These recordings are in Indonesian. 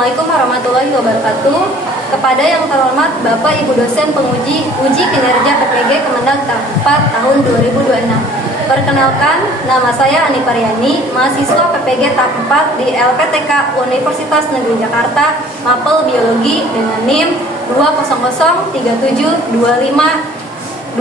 Assalamualaikum warahmatullahi wabarakatuh. Kepada yang terhormat Bapak Ibu dosen penguji uji kinerja PPG Kemendag tahap 4 tahun 2026. Perkenalkan, nama saya Ani Paryani, mahasiswa PPG tahap 4 di LPTK Universitas Negeri Jakarta, Mapel Biologi dengan NIM 2003725200087.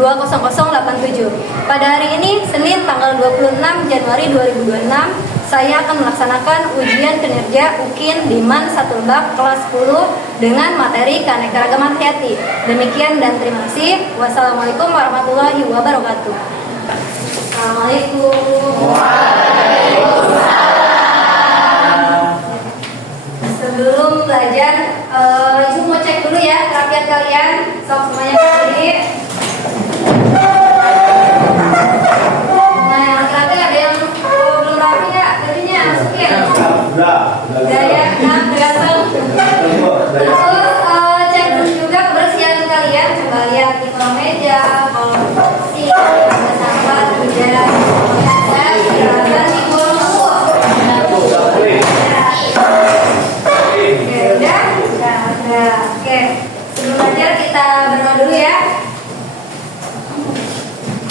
Pada hari ini, Senin tanggal 26 Januari 2026, saya akan melaksanakan ujian kinerja UKIN Diman 1 Lebak kelas 10 dengan materi keanekaragaman hayati. Demikian dan terima kasih. Wassalamualaikum warahmatullahi wabarakatuh. Assalamualaikum. Waalaikumsalam. Sebelum belajar, Ibu mau cek dulu ya kerapian kalian. Sok semuanya berdiri. Nah, yang laki-laki ada yang belum rapi nggak? Bajunya masukin. Udah ya, nah tergantung. Terus cek dulu juga kebersihan kalian. Coba lihat di kolong meja, kolong kursi, ada sampah, tidak. Saya silakan di kolong bawah. Oke, udah? Udah. Oke, sebelum belajar kita berdoa dulu ya.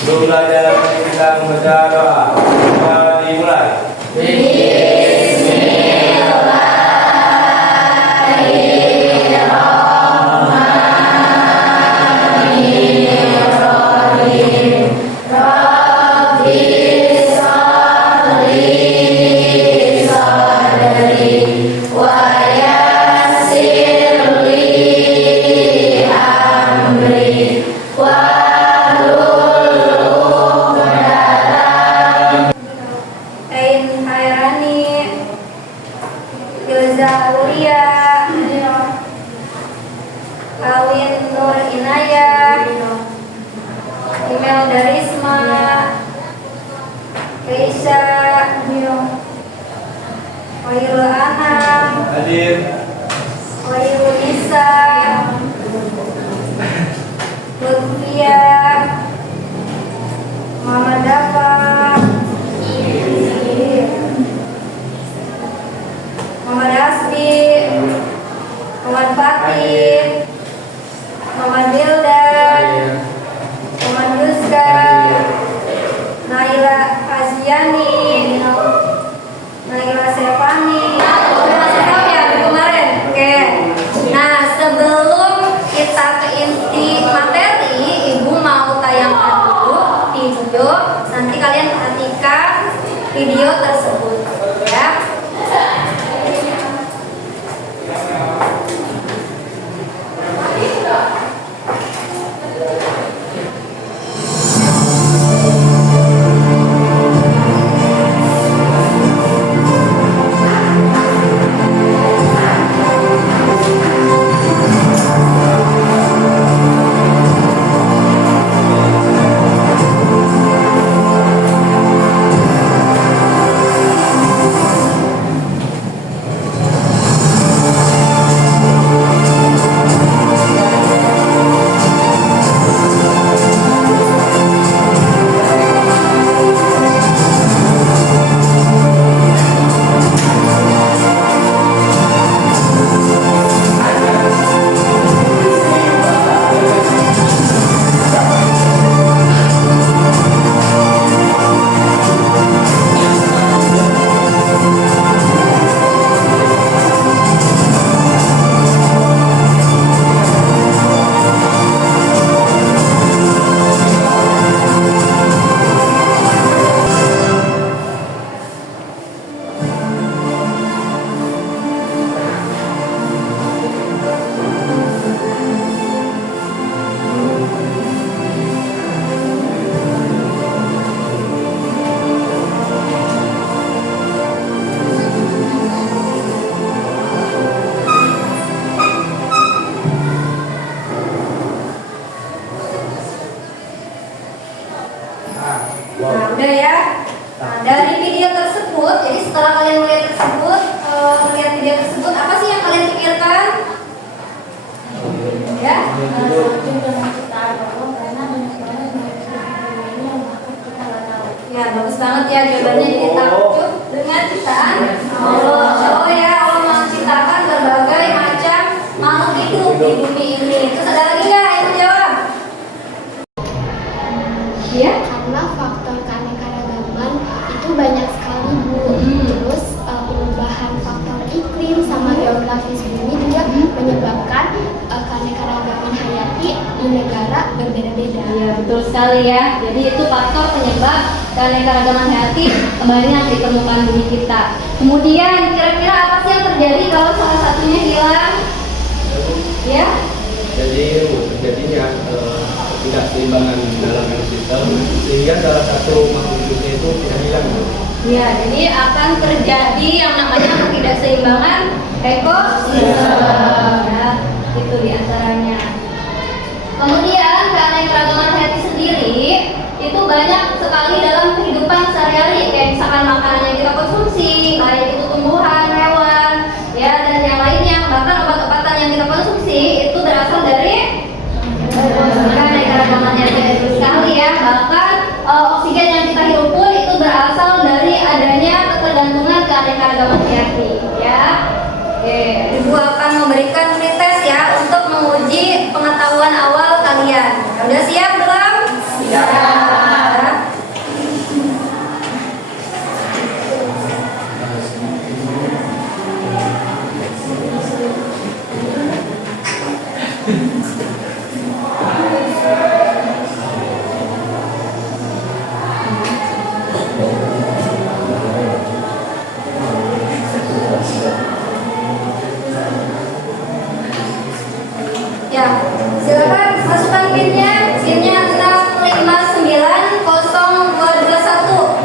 Sebelum belajar kita membaca doa. Mari mulai. Video tersebut ya. ya. Jadi itu faktor penyebab keanekaragaman hayati banyak ditemukan bumi kita. Kemudian kira-kira apa sih yang terjadi kalau salah satunya hilang? Ya? Jadi terjadinya ketidakseimbangan dalam ekosistem sehingga salah satu makhluk hidupnya itu tidak hilang. Ya, jadi akan terjadi yang namanya ketidakseimbangan ekosistem. Ya, itu diantaranya. Kemudian keanekaragaman hayati sendiri itu banyak sekali dalam kehidupan sehari-hari, kayak misalkan makanan yang kita konsumsi, baik itu tumbuhan, hewan, ya dan yang lainnya. Bahkan obat-obatan yang kita konsumsi itu berasal dari keanekaragaman hayati itu sekali ya. Bahkan oksigen yang kita hirup pun itu berasal dari adanya ketergantungan keanekaragaman hayati ya. Oke, Ibu akan memberikan pretest ya untuk menguji pengetahuan awal kalian. Udah siap belum? Siap. Ya, silakan masukkan pinnya 659021.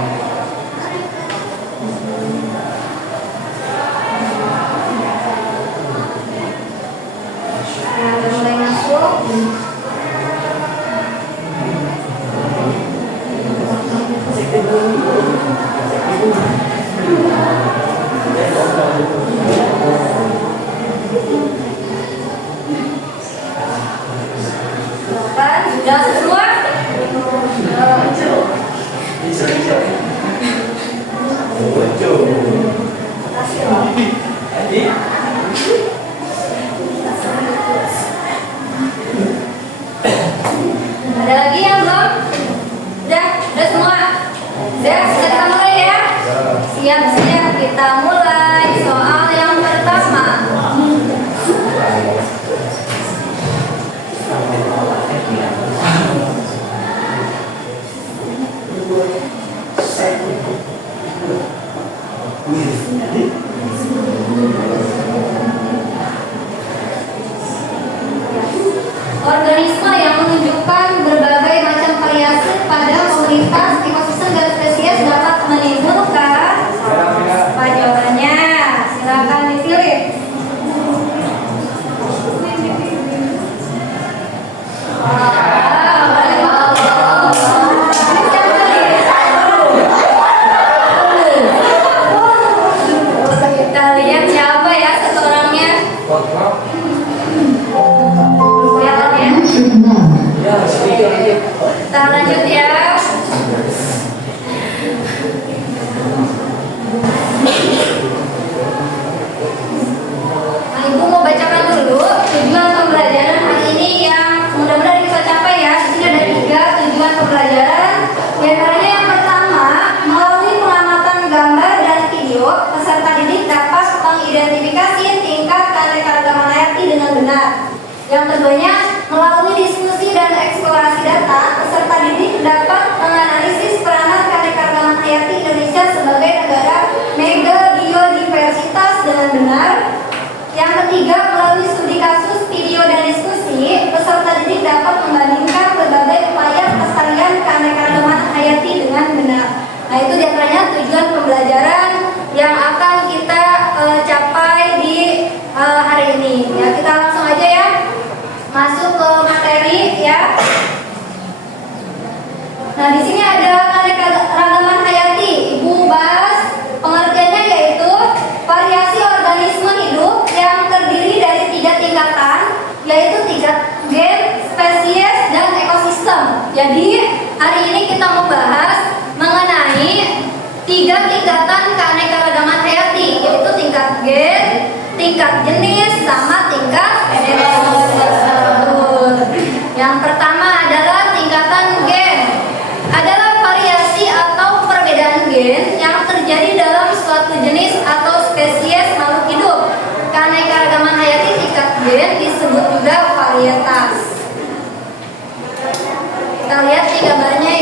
Ya, udah mulai masuk. Kan sudah semua? Ada lagi yang belum? Udah semua? Udah, kita mulai ya? Siap-siap, kita mulai soal yang pertama. Organisme yang menunjukkan berbagai macam variasi pada komunitas ekosistem dan spesies dapat menimbulkan apa jawabannya? Silakan dipilih. Kita lihat siapa ya satu orangnya. Kita lanjut ya. Nah, Ibu mau bacakan dulu tujuan pembelajaran hari ini yang mudah-mudahan bisa capai ya. Di sini ada 3 tujuan pembelajaran. Di antaranya yang pertama, melalui pengamatan gambar dan video, peserta didik dapat mengidentifikasi tingkat keanekaragaman hayati dengan benar. Yang keduanya, melalui diskusi dan eksplorasi data, peserta didik dapat menganalisis peranan keanekaragaman hayati Indonesia sebagai negara mega biodiversitas dengan benar. Yang ketiga, melalui studi kasus, video, dan diskusi, peserta didik dapat membandingkan berbagai upaya pelestarian keanekaragaman hayati dengan benar. Nah, itu diantaranya tujuan pembelajaran yang akan kita capai di hari ini. Ya, kita langsung aja ya masuk ke materi ya. Nah, di sini ada keanekaragaman hayati. Ibu bahas pengertiannya yaitu variasi organisme hidup yang terdiri dari 3 tingkatan, yaitu tingkat gen, spesies, dan ekosistem. Jadi hari ini kita mau bahas mengenai 3 tingkatan keanekaragaman hayati, yaitu tingkat gen, tingkat jenis, sama tingkat ekosistem. Yang pertama adalah tingkatan gen. Adalah variasi atau perbedaan gen yang terjadi dalam suatu jenis atau spesies makhluk hidup. Keanekaragaman hayati tingkat gen disebut juga varietas. Kita lihat di gambarnya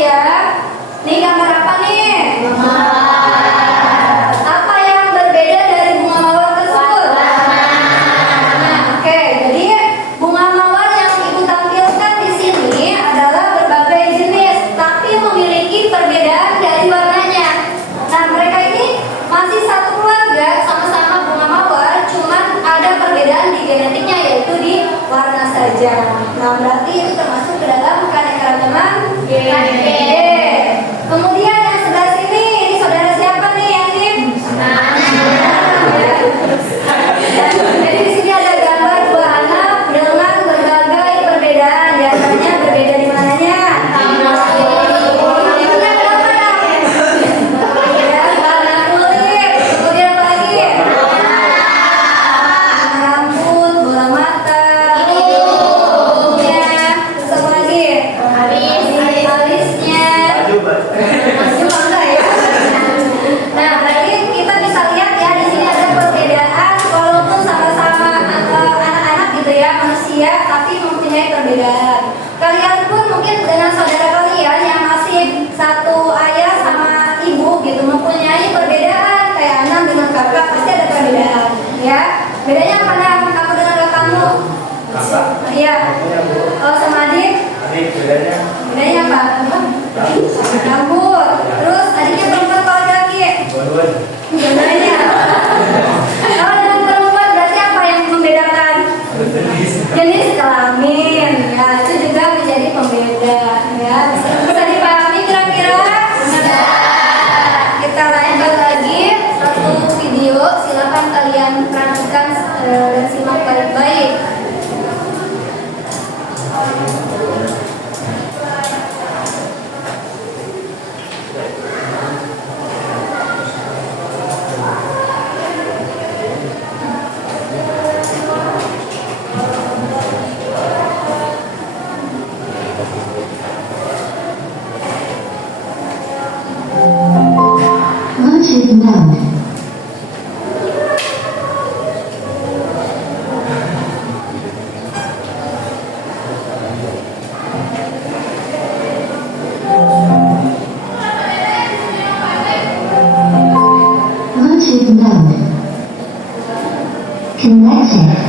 Rambut. Terus adiknya perempuan atau laki-laki? Dua-duanya. Kalau dengan perempuan berarti apa yang membedakan? Jenis kelamin. Ya, itu juga menjadi pembeda. Ya, bisa dipahami kira-kira? Kita lanjut lagi satu video. Silakan kalian perhatikan dan simak baik-baik. Bluetooth mode. Bluetooth mode. Connected.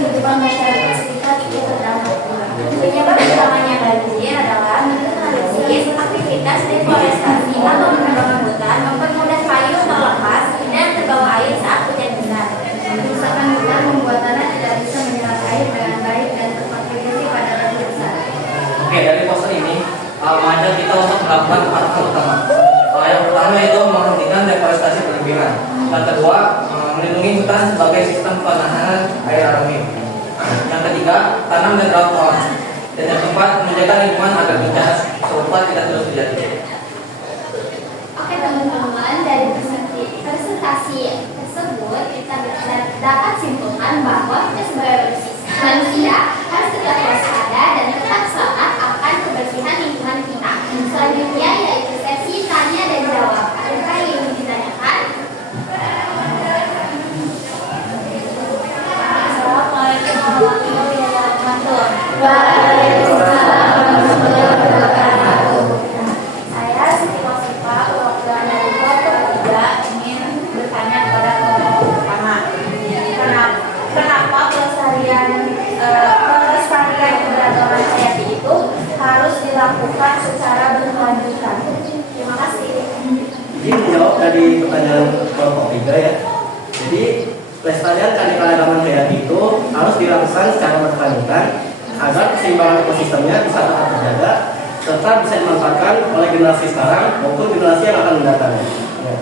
kehidupan masyarakat sekitar itu terdampak pula. Penyebab utamanya banjir adalah minimalisasi aktivitas deforestasi atau penebangan hutan mempermudah payung terlepas dan terbawa air saat hujan besar. Kerusakan hutan membuat tanah tidak bisa menyerap air dengan baik dan berkontribusi pada laut besar. Oke, dari poster ini mengajak kita untuk melakukan 4 hal utama. Yang pertama yaitu menghentikan deforestasi berlebihan. Yang kedua, melindungi hutan sebagai sistem penahanan air alami. Yang ketiga, tanam dan rawat pohon. Dan yang keempat, menjaga lingkungan agar bencana serupa tidak terus terjadi. Oke teman-teman, dari presentasi tersebut kita dapat simpulkan bahwa kita sebagai manusia harus tetap waspada dan tetap selamat akan kebersihan lingkungan kita. Selanjutnya yaitu sesi tanya dan jawab. Adakah yang ingin ditanyakan? Assalamualaikum warahmatullahi wabarakatuh. Waalaikumsalam warahmatullahi wabarakatuh. Saya Siti Wasifah, perwakilan dari kelompok 3 ingin bertanya kepada kelompok pertama. Kenapa pelestarian keberagaman hayati itu harus dilakukan secara berkelanjutan? Terima kasih. Jadi menjawab dari pertanyaan kelompok 3 ya. Jadi pelestarian keanekaragaman hayati itu harus dilakukan secara berkelanjutan agar keseimbangan ekosistemnya bisa tetap terjaga serta bisa dimanfaatkan oleh generasi sekarang maupun generasi yang akan mendatang. Ya.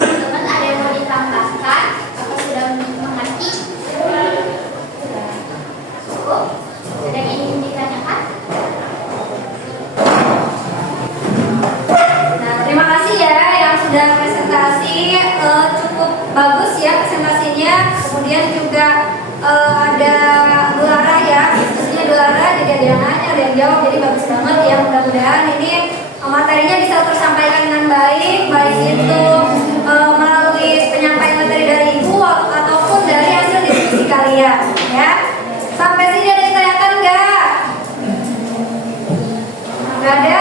Teman-teman ada yang mau ditambahkan atau sudah mengerti? Cukup? Ada yang ingin ditanyakan? Nah, terima kasih ya yang sudah presentasi, cukup bagus ya presentasinya. Kemudian juga ada Dulara ya, khususnya Dulara, jadi ada yang nanya, ada yang jawab, jadi bagus banget ya. Mudah-mudahan ini materinya bisa tersampaikan dengan baik, baik itu melalui penyampaian materi dari Ibu ataupun dari hasil diskusi kalian ya. Sampai sini ada yang ditanyakan enggak? Enggak ada?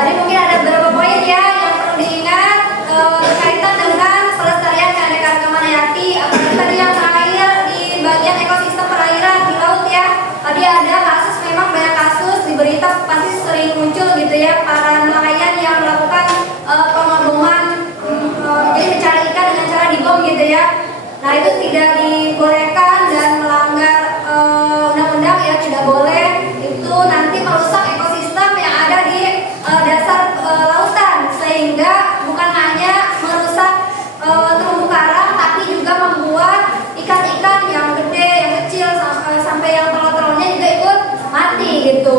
Tadi mungkin ada beberapa poin ya yang perlu diingat berkaitan dengan pelestarian keanekaragaman hayati. Apalagi tadi yang terakhir di bagian ekosistem perairan di laut ya. Tadi ada kasus, memang banyak kasus di berita pasti sering muncul gitu ya, para nelayan yang melakukan pengaboman, jadi mencari ikan dengan cara dibom gitu ya. Nah itu tidak dibolehkan dan melanggar undang-undang ya, tidak boleh. Itu nanti merusak ekosistem yang ada di dasar lautan, sehingga bukan hanya merusak terumbu karang, tapi juga membuat ikan-ikan yang gede, yang kecil, sampai yang telur-telurnya juga ikut mati gitu.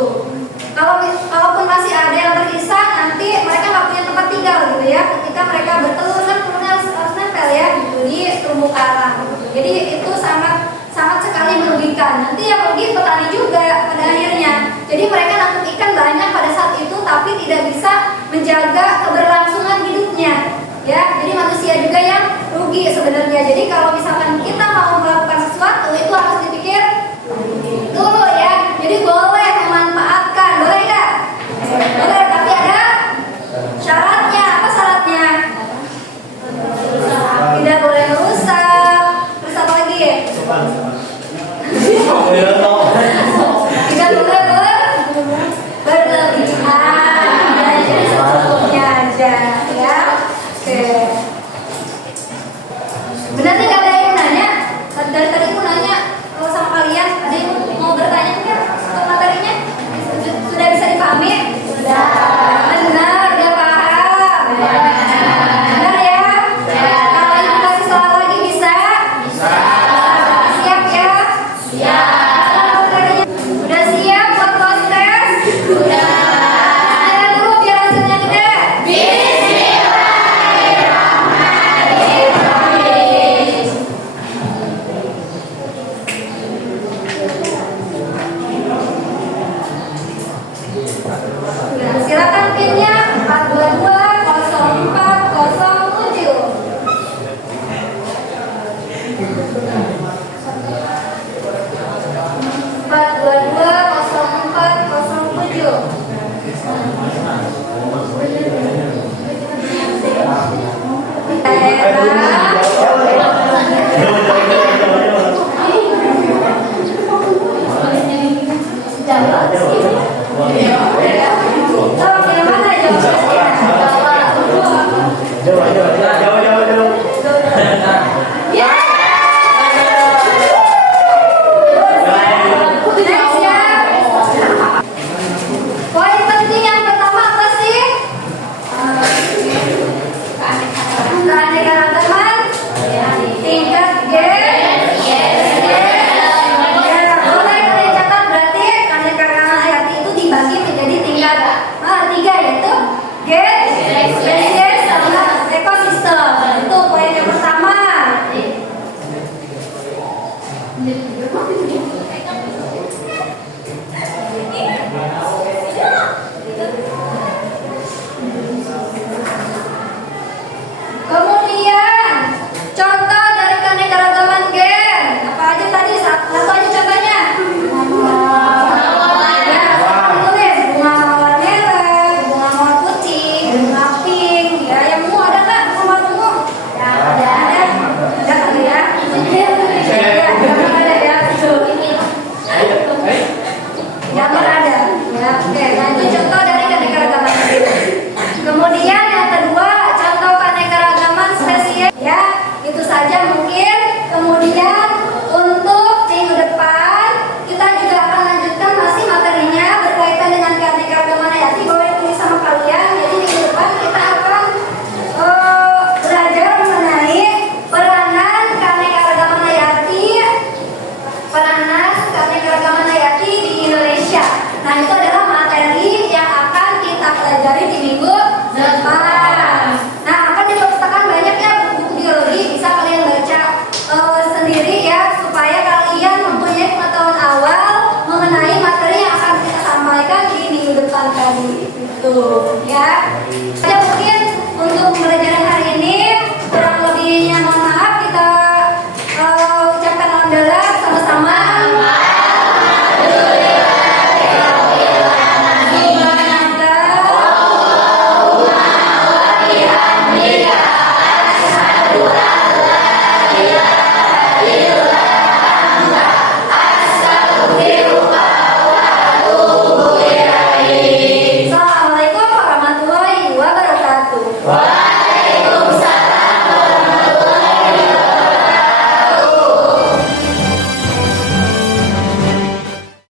Kalaupun masih ada yang tersisa, nanti mereka nggak punya tempat tinggal gitu ya. Ketika mereka bertelur kan telurnya harus nempel ya gitu, di terumbu karang. Jadi itu sangat sekali merugikan. Nanti yang rugi petani juga pada akhirnya. Jadi mereka nangkep ikan banyak pada saat itu, tapi tidak bisa menjaga keberlangsungan hidupnya. Ya, jadi manusia juga yang rugi sebenarnya. Jadi kalau misalkan kita mau melakukan sesuatu, itu harus dipikir dulu ya. Jadi boleh memanfaatkan, boleh nggak? Boleh, tapi ada syaratnya. Apa syaratnya? Tidak boleh merusak. Terus apa lagi? Tidak boleh berlebihan. Jadi secukupnya aja ya. Oke. Benar tidak?